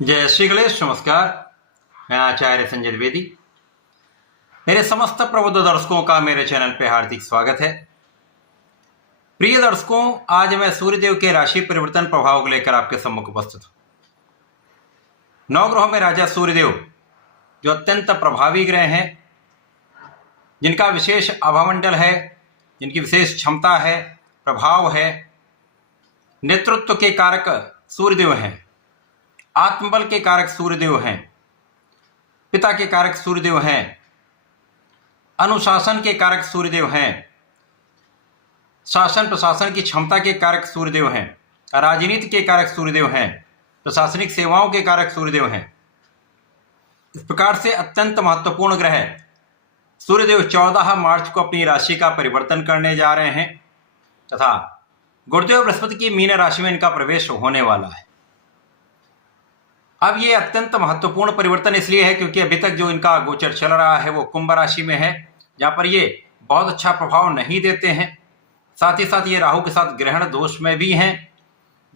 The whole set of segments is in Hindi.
जय श्री गणेश। नमस्कार, मैं आचार्य संजय द्विवेदी। मेरे समस्त प्रबुद्ध दर्शकों का मेरे चैनल पे हार्दिक स्वागत है। प्रिय दर्शकों, आज मैं सूर्यदेव के राशि परिवर्तन प्रभाव को लेकर आपके सम्मुख उपस्थित हूं। नवग्रहों में राजा सूर्यदेव जो अत्यंत प्रभावी ग्रह हैं, जिनका विशेष आभामंडल है, जिनकी विशेष क्षमता है, प्रभाव है, नेतृत्व के कारक सूर्यदेव हैं, आत्मबल के कारक सूर्यदेव हैं, पिता के कारक सूर्यदेव हैं, अनुशासन के कारक सूर्यदेव हैं, शासन प्रशासन की क्षमता के कारक सूर्यदेव हैं, राजनीति के कारक सूर्यदेव हैं, प्रशासनिक सेवाओं के कारक सूर्यदेव हैं। इस प्रकार से अत्यंत महत्वपूर्ण ग्रह सूर्यदेव 14 मार्च को अपनी राशि का परिवर्तन करने जा रहे हैं तथा गुरुदेव बृहस्पति की मीन राशि में इनका प्रवेश होने वाला है। अब ये अत्यंत महत्वपूर्ण परिवर्तन इसलिए है क्योंकि अभी तक जो इनका गोचर चल रहा है वो कुंभ राशि में है, जहाँ पर ये बहुत अच्छा प्रभाव नहीं देते हैं। साथ ही साथ ये राहु के साथ ग्रहण दोष में भी हैं,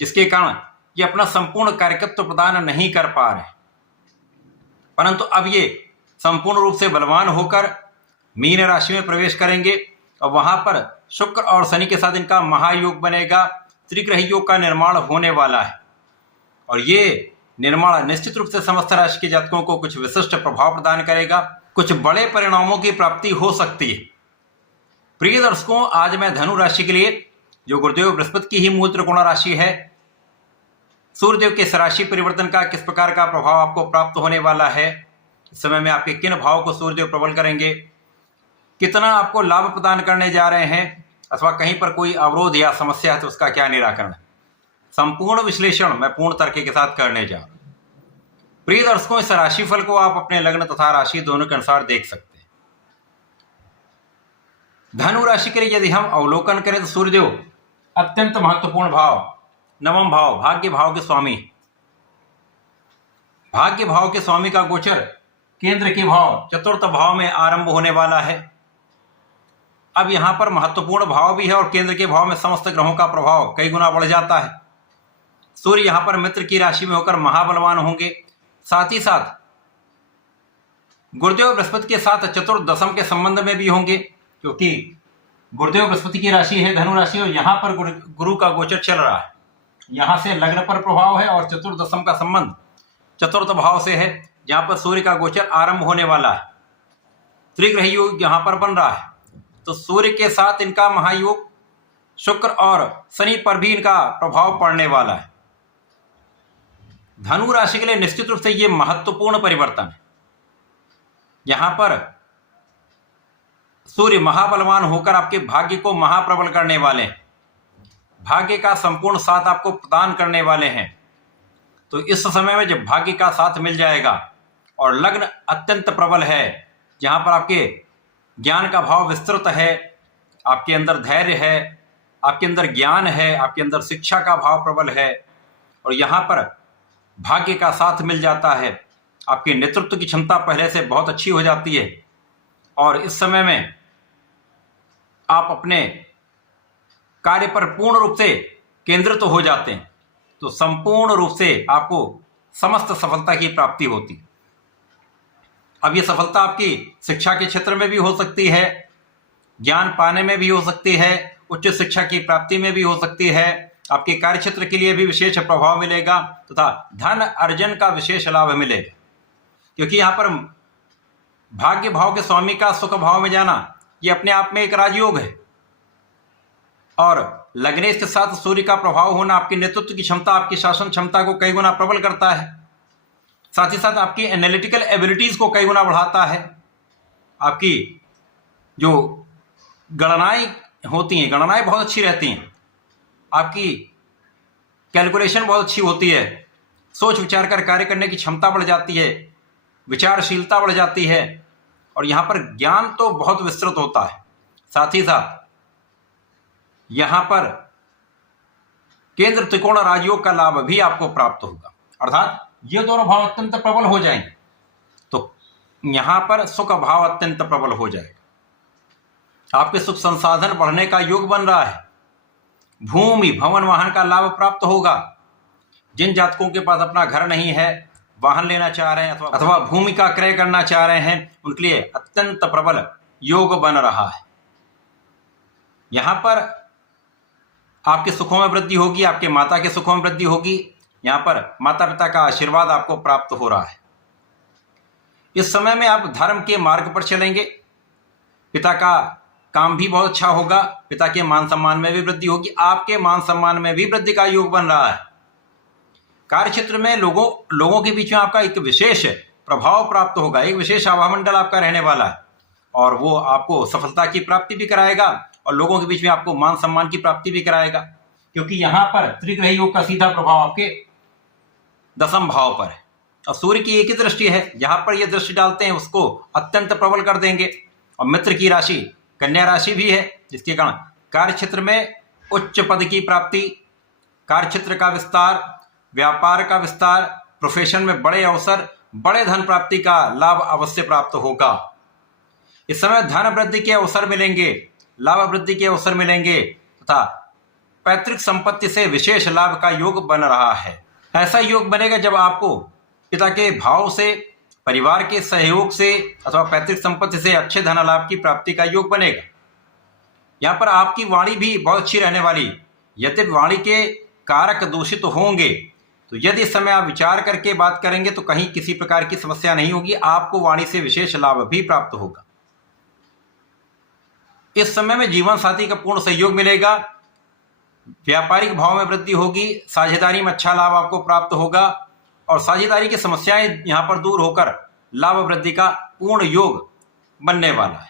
जिसके कारण ये अपना संपूर्ण कार्यकत्व प्रदान नहीं कर पा रहे। परंतु अब ये संपूर्ण रूप से बलवान होकर मीन राशि में प्रवेश करेंगे और वहां पर शुक्र और शनि के साथ इनका महायोग बनेगा। त्रिग्रह योग का निर्माण होने वाला है और ये निर्माण निश्चित रूप से समस्त राशि के जातकों को कुछ विशिष्ट प्रभाव प्रदान करेगा। कुछ बड़े परिणामों की प्राप्ति हो सकती है। प्रिय दर्शकों, आज मैं धनु राशि के लिए, जो गुरुदेव बृहस्पति की ही मूल त्रिकोण राशि है, सूर्यदेव के इस राशि परिवर्तन का किस प्रकार का प्रभाव आपको प्राप्त होने वाला है, इस समय में आपके किन भाव को सूर्यदेव प्रबल करेंगे, कितना आपको लाभ प्रदान करने जा रहे हैं, अथवा कहीं पर कोई अवरोध या समस्या है तो उसका क्या निराकरण है, संपूर्ण विश्लेषण मैं पूर्ण तर्क के साथ करने जा रहा हूं। प्रिय दर्शकों, इस राशिफल को आप अपने लग्न तथा राशि दोनों के अनुसार देख सकते हैं। धनु राशि के लिए यदि हम अवलोकन करें तो सूर्यदेव अत्यंत महत्वपूर्ण भाव, नवम भाव, भाग्य भाव के स्वामी, भाग्य भाव के स्वामी का गोचर केंद्र के भाव चतुर्थ भाव में आरंभ होने वाला है। अब यहां पर महत्वपूर्ण भाव भी है और केंद्र के भाव में समस्त ग्रहों का प्रभाव कई गुना बढ़ जाता है। सूर्य यहां पर मित्र की राशि में होकर महाबलवान होंगे। साथ ही साथ गुरुदेव बृहस्पति के साथ चतुर्दशम के संबंध में भी होंगे, क्योंकि गुरुदेव बृहस्पति की राशि है धनु राशि और यहां पर गुरु का गोचर चल रहा है। यहां से लग्न पर प्रभाव है और चतुर्दशम का संबंध चतुर्थ भाव से है, जहां पर सूर्य का गोचर आरंभ होने वाला है। त्रिग्रह योग यहां पर बन रहा है, तो सूर्य के साथ इनका महायोग, शुक्र और शनि पर भी इनका प्रभाव पड़ने वाला है। धनु राशि के लिए निश्चित रूप से यह महत्वपूर्ण परिवर्तन है। यहां पर सूर्य महाबलवान होकर आपके भाग्य को महाप्रबल करने वाले हैं, भाग्य का संपूर्ण साथ आपको प्रदान करने वाले हैं। तो इस समय में जब भाग्य का साथ मिल जाएगा और लग्न अत्यंत प्रबल है, जहां पर आपके ज्ञान का भाव विस्तृत है, आपके अंदर धैर्य है, आपके अंदर ज्ञान है, आपके अंदर शिक्षा का भाव प्रबल है और यहां पर भाग्य का साथ मिल जाता है, आपके नेतृत्व की क्षमता पहले से बहुत अच्छी हो जाती है और इस समय में आप अपने कार्य पर पूर्ण रूप से केंद्रित हो जाते हैं, तो संपूर्ण रूप से आपको समस्त सफलता की प्राप्ति होती है। अब ये सफलता आपकी शिक्षा के क्षेत्र में भी हो सकती है, ज्ञान पाने में भी हो सकती है, उच्च शिक्षा की प्राप्ति में भी हो सकती है, आपके कार्य क्षेत्र के लिए भी विशेष प्रभाव मिलेगा तथा धन अर्जन का विशेष लाभ मिलेगा, क्योंकि यहाँ पर भाग्य भाव के स्वामी का सुख भाव में जाना ये अपने आप में एक राजयोग है और लग्नेश के साथ सूर्य का प्रभाव होना आपकी नेतृत्व की क्षमता, आपकी शासन क्षमता को कई गुना प्रबल करता है। साथ ही साथ आपकी एनालिटिकल एबिलिटीज को कई गुना बढ़ाता है। आपकी जो गणनाएं होती हैं, गणनाएं बहुत अच्छी रहती हैं, आपकी कैलकुलेशन बहुत अच्छी होती है, सोच विचार कर कार्य करने की क्षमता बढ़ जाती है, विचारशीलता बढ़ जाती है और यहाँ पर ज्ञान तो बहुत विस्तृत होता है। साथ ही साथ यहाँ पर केंद्र त्रिकोण राजयोग का लाभ भी आपको प्राप्त होगा, अर्थात ये दोनों भाव अत्यंत प्रबल हो जाएंगे तो यहाँ पर सुख भाव अत्यंत प्रबल हो जाएगा। आपके सुख संसाधन बढ़ने का योग बन रहा है, भूमि भवन वाहन का लाभ प्राप्त होगा। जिन जातकों के पास अपना घर नहीं है वाहन लेना चाह रहे हैं अथवा भूमि का क्रय करना चाह रहे हैं, उनके लिए अत्यंत प्रबल योग बन रहा है। यहाँ पर आपके सुखों में वृद्धि होगी, आपके माता के सुखों में वृद्धि होगी। यहाँ पर माता पिता का आशीर्वाद आपको प्राप्त हो रहा है। इस समय में आप धर्म के मार्ग पर चलेंगे। पिता का काम भी बहुत अच्छा होगा, पिता के मान सम्मान में भी वृद्धि होगी, आपके मान सम्मान में भी वृद्धि का योग बन रहा है। कार्य क्षेत्र में लोगों के बीच में आपका एक विशेष प्रभाव प्राप्त होगा, एक विशेष आभामंडल आपका रहने वाला है और वो आपको सफलता की प्राप्ति भी कराएगा और लोगों के बीच में आपको मान सम्मान की प्राप्ति भी कराएगा, क्योंकि यहाँ पर त्रिग्रह योग का सीधा प्रभाव आपके 10वें भाव पर है और सूर्य की एक ही दृष्टि है, जहां पर ये दृष्टि डालते हैं उसको अत्यंत प्रबल कर देंगे। और मित्र की राशि कन्या राशि भी है, जिसके कारण कार्य क्षेत्र में उच्च पद की प्राप्ति, कार्य क्षेत्र का विस्तार, व्यापार का विस्तार, प्रोफेशन में बड़े अवसर, बड़े धन प्राप्ति का लाभ अवश्य प्राप्त होगा। इस समय धन वृद्धि के अवसर मिलेंगे, लाभ वृद्धि के अवसर मिलेंगे तथा पैतृक संपत्ति से विशेष लाभ का योग बन रहा है। ऐसा योग बनेगा जब आपको पिता के भाव से, परिवार के सहयोग से अथवा पैतृक संपत्ति से अच्छे धन लाभ की प्राप्ति का योग बनेगा। यहाँ पर आपकी वाणी भी बहुत अच्छी रहने वाली। यदि वाणी के कारक दूषित होंगे तो यदि इस समय आप विचार करके बात करेंगे तो कहीं किसी प्रकार की समस्या नहीं होगी, आपको वाणी से विशेष लाभ भी प्राप्त होगा। इस समय में जीवन साथी का पूर्ण सहयोग मिलेगा, व्यापारिक भाव में वृद्धि होगी, साझेदारी में अच्छा लाभ आपको प्राप्त होगा और साझेदारी की समस्याएं यहां पर दूर होकर लाभ वृद्धि का पूर्ण योग बनने वाला है।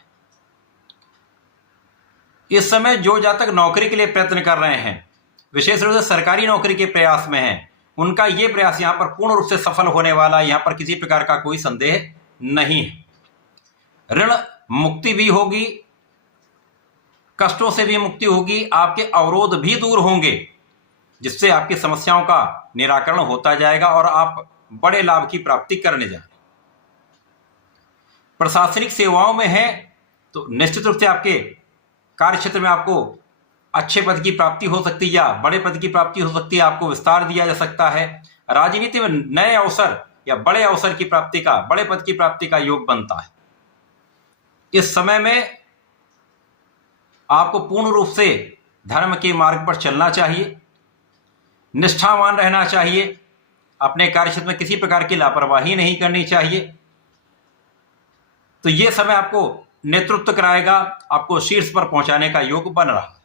इस समय जो जातक नौकरी के लिए प्रयत्न कर रहे हैं, विशेष रूप से सरकारी नौकरी के प्रयास में हैं, उनका यह प्रयास यहां पर पूर्ण रूप से सफल होने वाला है। यहां पर किसी प्रकार का कोई संदेह नहीं है। ऋण मुक्ति भी होगी, कष्टों से भी मुक्ति होगी, आपके अवरोध भी दूर होंगे, जिससे आपकी समस्याओं का निराकरण होता जाएगा और आप बड़े लाभ की प्राप्ति करने जा रहे हैं। प्रशासनिक सेवाओं में हैं तो निश्चित रूप से आपके कार्य क्षेत्र में आपको अच्छे पद की प्राप्ति हो सकती है या बड़े पद की प्राप्ति हो सकती है, आपको विस्तार दिया जा सकता है। राजनीति में नए अवसर या बड़े अवसर की प्राप्ति का, बड़े पद की प्राप्ति का योग बनता है। इस समय में आपको पूर्ण रूप से धर्म के मार्ग पर चलना चाहिए, निष्ठावान रहना चाहिए, अपने कार्यक्षेत्र में किसी प्रकार की लापरवाही नहीं करनी चाहिए। तो यह समय आपको नेतृत्व कराएगा, आपको शीर्ष पर पहुंचाने का योग बन रहा है।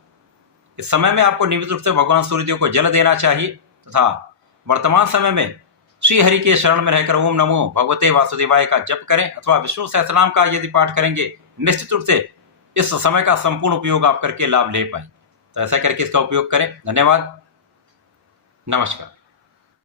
इस समय में आपको नियमित रूप से भगवान सूर्यदेव को जल देना चाहिए तथा वर्तमान समय में श्री हरि के शरण में रहकर ओम नमो भगवते वासुदेवाय का जप करें अथवा विष्णु सहस्रनाम का यदि पाठ करेंगे, निश्चित रूप से इस समय का संपूर्ण उपयोग आप करके लाभ ले पाएं। तो ऐसा करके इसका उपयोग करें। धन्यवाद, नमस्कार।